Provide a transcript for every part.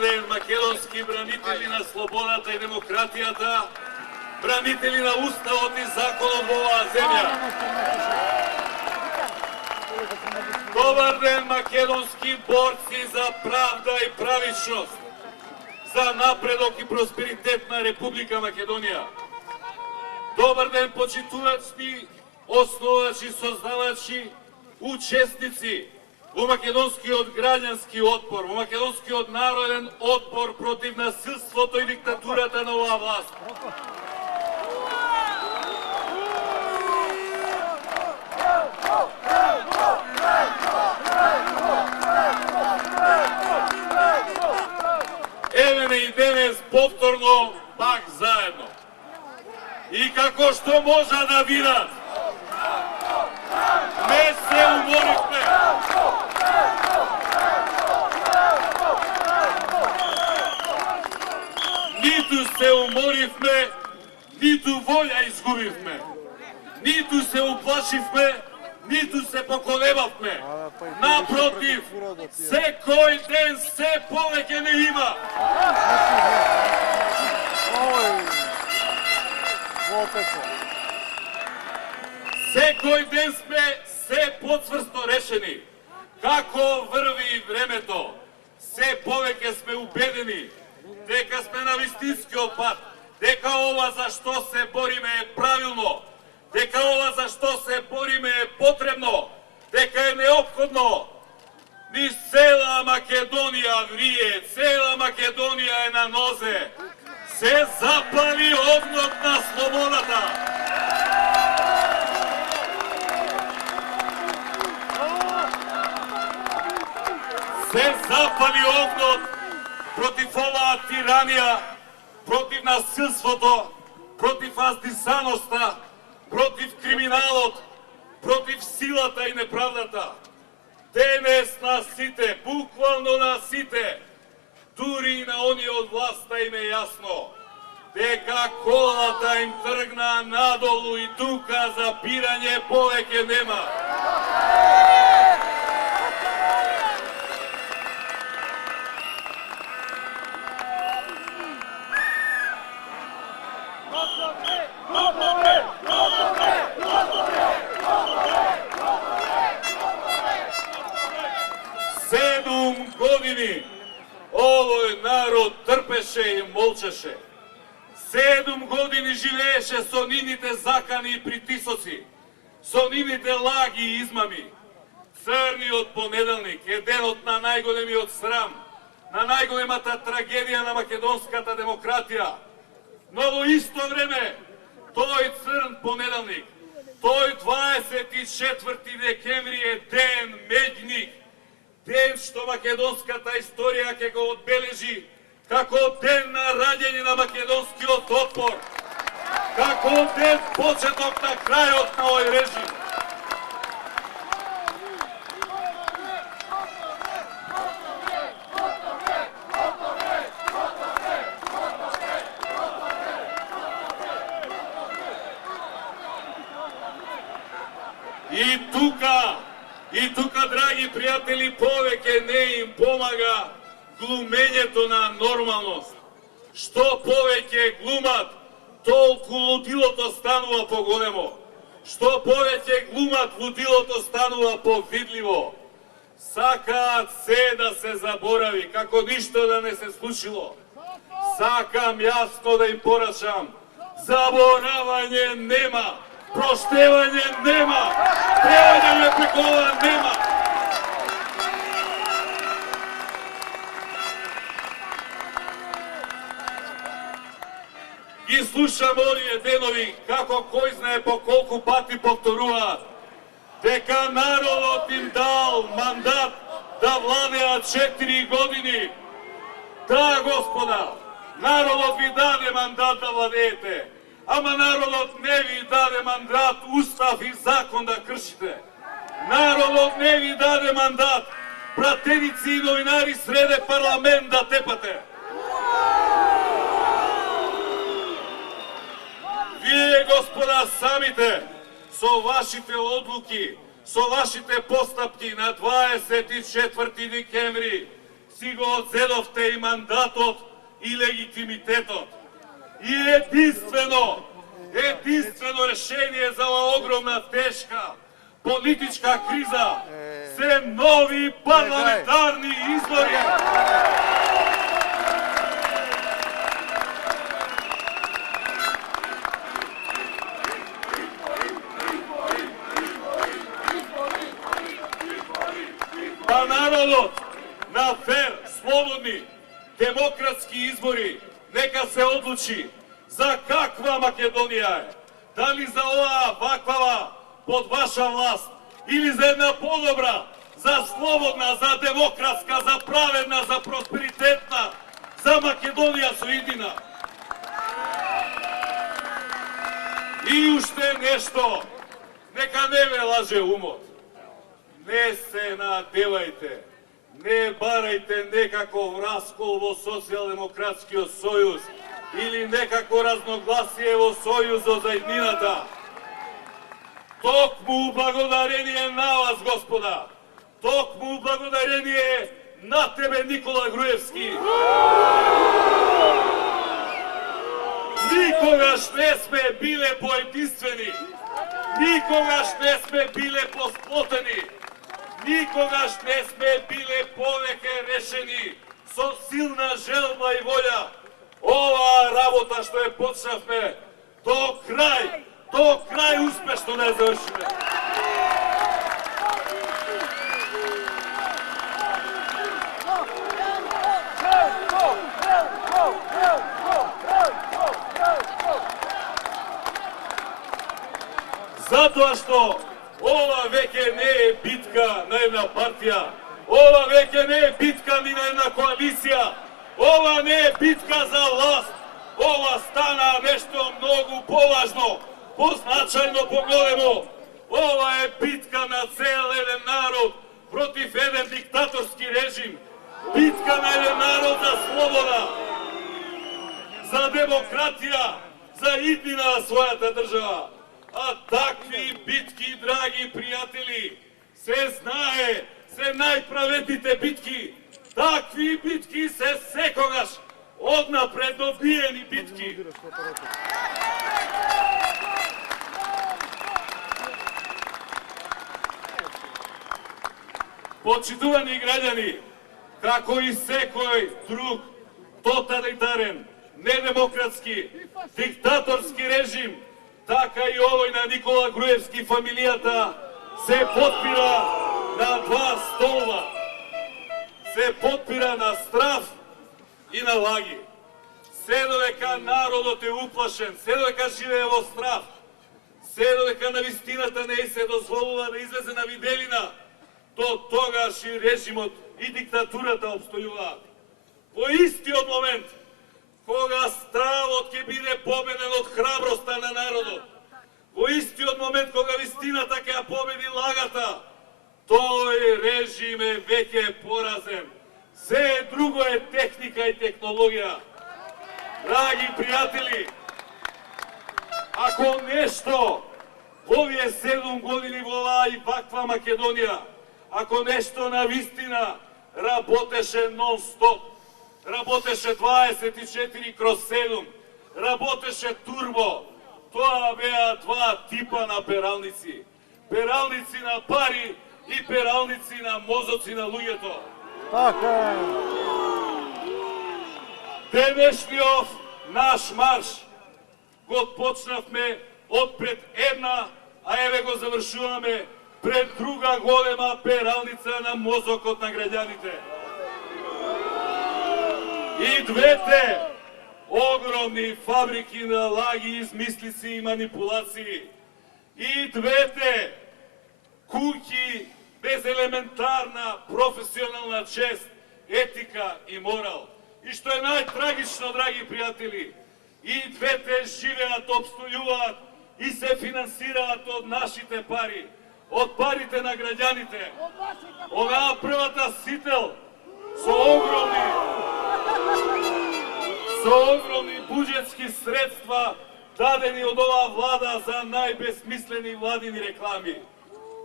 ден, македонски бранители на слободата и демократијата, бранители на уставот и законот во оваа земја. Добар ден, македонски борци за правда и правичност, за напредок и просперитет на Република Македонија. Добар ден, почитувачи, основачи, создавачи, учесници во македонскиот граѓански отпор, во македонскиот народен отпор против насилството и диктатурата на оваа власт. Еве ме и денес повторно пак заедно. И како што можа да видат, не се уморивме. Ниту се уморивме, ниту волја изгубивме. Ниту се уплашивме, ниту се поколебавме. Напротив, секој ден се повеќе не има. Секој ден сме се поцврсто решени. Како врви времето, се повеќе сме убедени дека сме на вистинскиот пат, дека ова за што се бориме е правилно, дека ова за што се бориме е потребно, дека е неопходно. Низ цела Македонија врие, цела Македонија е на нозе. Се запали огнот на слободата. Се запали огнот против оваа тиранија, против насилството, против аздисаноста, против криминалот, против силата и неправдата. Денес на сите, буквално на сите, дури и на оние од власта им е јасно дека колата им тргна надолу и тука запирање повеќе нема. Години овој народ трпеше и молчеше. 7 години живееше со нивните закани и притисоци, со нивните лаги и измами. Црниот понеделник е денот на најголемиот срам, на најголемата трагедија на македонската демократија. Но во исто време, тој црн понеделник, тој 24 декември е ден меѓник, ден што македонската историја ќе го одбележи како ден на раѓање на македонскиот отпор, како ден почеток на крајот на овој режим. И тука, драги пријатели, повеќе не им помага глумењето на нормалност. Што повеќе глумат, толку лудилото станува поголемо. Што повеќе глумат, лудилото станува повидливо. Сакаат се да се заборави, како ништо да не се случило. Сакам јасно да им порачам, заборавање нема. Проштевање нема, преоѓање преку ова нема. Ги слушам оние денови како кој знае по колку пати повторуваат дека народот им дал мандат да владеат 4 години. Да, господа, народот ви даде мандат да владеете. Ама народот не ви даде мандат, устав и закон да кршите. Народот не ви даде мандат, пратеници и новинари среде парламент да тепате. Вие, господа, самите, со вашите одлуки, со вашите постапки на 24 декември, си го одзедовте и мандатот и легитимитетот. И единствено решение за ова огромна тешка политичка криза се нови парламентарни избори. Па народот на фер, слободни, демократски избори нека се одлучи за каква Македонија е. Дали за оваа ваквава под ваша власт или за една подобра, за слободна, за демократска, за праведна, за просперитетна, за Македонија со иднина. И уште нешто, нека не ве лаже умот. Не се надевајте, не барајте некаков раскол во Социјалдемократскиот сојуз или некако разногласие во сојузот за иднината. Токму благодарение на вас, господа, токму благодарение на тебе, Никола Груевски. Никогаш не сме биле поединствени, никогаш не сме биле посплотени, никогаш не сме биле повеќе решени со силна желба и волја. Ова работа што ја почнавме до крај успешно не завршиме. Затоа што ова веќе не е битка на една партија, ова веќе не е битка ни на една коалиција, ова не е битка за власт, ова стана нешто многу поважно, позначајно, поголемо. Ова е битка на цел еден народ против еден диктаторски режим, битка на еден народ за слобода, за демократија, за иднина на својата држава. А такви битки, драги пријатели, се знае, се најправедните битки. Такви битки се секогаш однапред добиени битки. Почитувани граѓани, како и секој друг тоталитарен, недемократски, диктаторски режим, така и овој на Никола Груевски фамилијата се подпира на два столба. Се подпира на страф и на лаги. Се додека народот е уплашен, се додека живее во страф, се додека на вистината не се дозволува да излезе на виделина, до тогаш и режимот и диктатурата обстојуваат. Во истиот момент, кога стравот ќе биде победен од храброста на народот, во истиот момент кога вистината ќе ја победи лагата, тој режим е веќе поразен. Се друго е техника и технологија. Драги пријатели, ако нешто во овие 7 години во оваа и ваква Македонија, ако нешто на вистина работеше нон-стоп, работеше 24/7, работеше турбо, тоа беа два типа на пералници. Пералници на пари и пералници на мозоци на луѓето. Така е. Денешниот наш марш го почнавме од пред една, а еве го завршуваме пред друга голема пералница на мозокот на граѓаните. И двете огромни фабрики на лаги, измислици и манипулации. И двете куќи без елементарна професионална чест, етика и морал. И што е најтрагично, драги пријатели, и двете живеат, обстојуваат и се финансираат од нашите пари, од парите на граѓаните. Оваа првата сител со огромни буџетски средства дадени од оваа влада за најбесмислени владини реклами.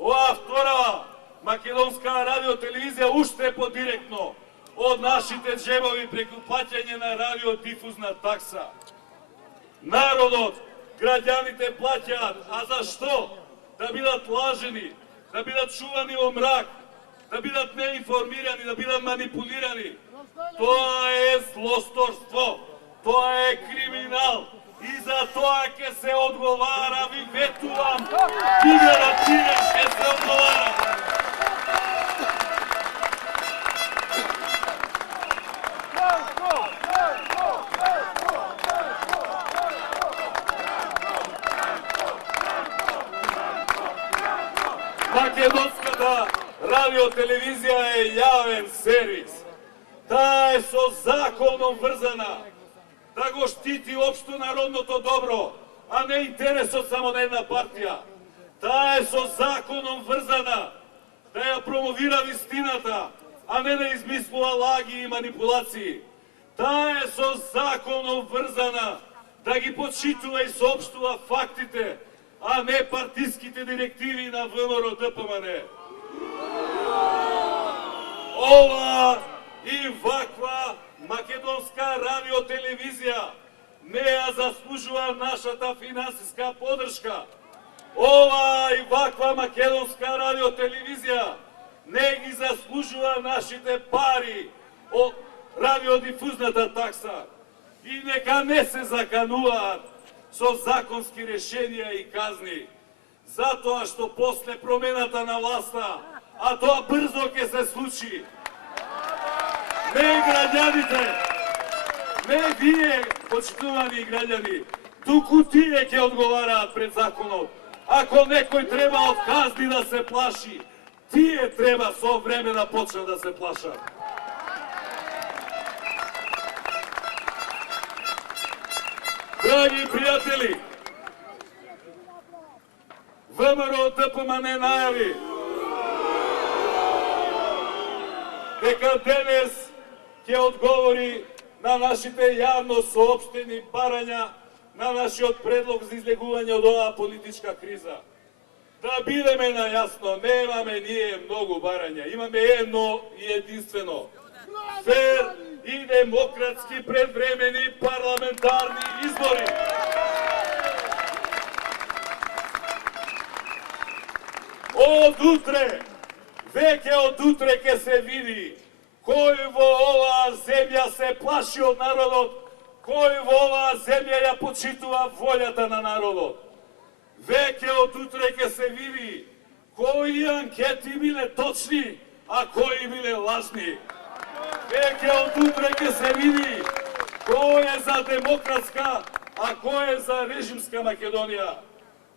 Оваа вторава македонска радиотелевизија уште подиректно од нашите джебови преку плаќање на радиодифузна такса. Народот, граѓаните плаќаат, а зашто? Да бидат лажени, да бидат чувани во мрак, да бидат неинформирани, да бидат манипулирани. Тоа е злосторство, тоа е криминал и за тоа ќе се одговара, ви ветувам, ви гарантирам, ќе се одговара. Македонската радиотелевизија е јавен сервис. Таа е со законом врзана да го штити општо народното добро, а не интересот само на една партија. Таа е со законом врзана да ја промовира вистината, а не да измислува лаги и манипулации. Таа е со законом врзана да ги почитува и соопштува фактите, а не партиските директиви на ВМРО ДПМН. Ова и ваква македонска радиотелевизија не ја заслужува нашата финансиска подршка. Ова и ваква македонска радиотелевизија не ги заслужува нашите пари од радиодифузната такса. И нека не се закануваат со законски решенија и казни, затоа што после промената на власта, а тоа брзо ќе се случи, не граѓаните, не вие, почитувани граѓани, туку тие ќе одговараат пред законот. Ако некој треба од казни да се плаши, тие треба со време да почнат да се плашат. Драги пријатели, ВМРО ДПМН најави дека денес ќе одговори на нашите јавно соопштени барања на нашиот предлог за излегување од оваа политичка криза. Да бидеме најасно, немаме ние многу барања, имаме едно и единствено. Фер и демократски предвремени парламентарни избори. Од утре, веќе од утре ќе се види кој во оваа земја се плаши од народот, кој во оваа земја ја почитува волјата на народот. Веќе од утре ќе се види кои анкети биле точни, а кои биле лажни. Веќе од утре ќе се види кој е за демократска, а кој е за режимска Македонија.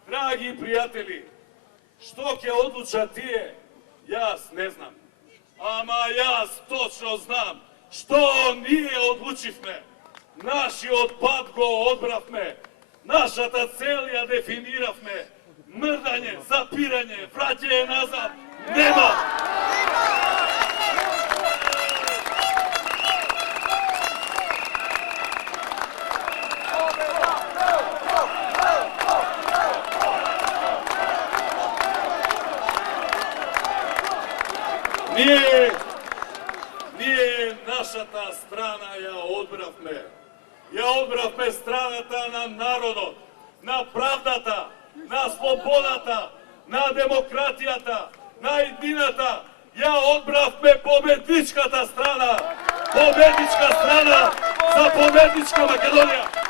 Драги пријатели, што ќе одлучат тие, јас не знам. Ама јас точно знам што ние одлучивме. Нашиот пат го одбравме, нашата цел ја дефиниравме. Мрдање, запирање, враќање назад, нема! Ние нашата страна ја одбравме. Ја одбравме страната на народот, на правдата, на слободата, на демократијата, на едината. Ја одбравме победничката страна. Победничка страна за победничка Македонија.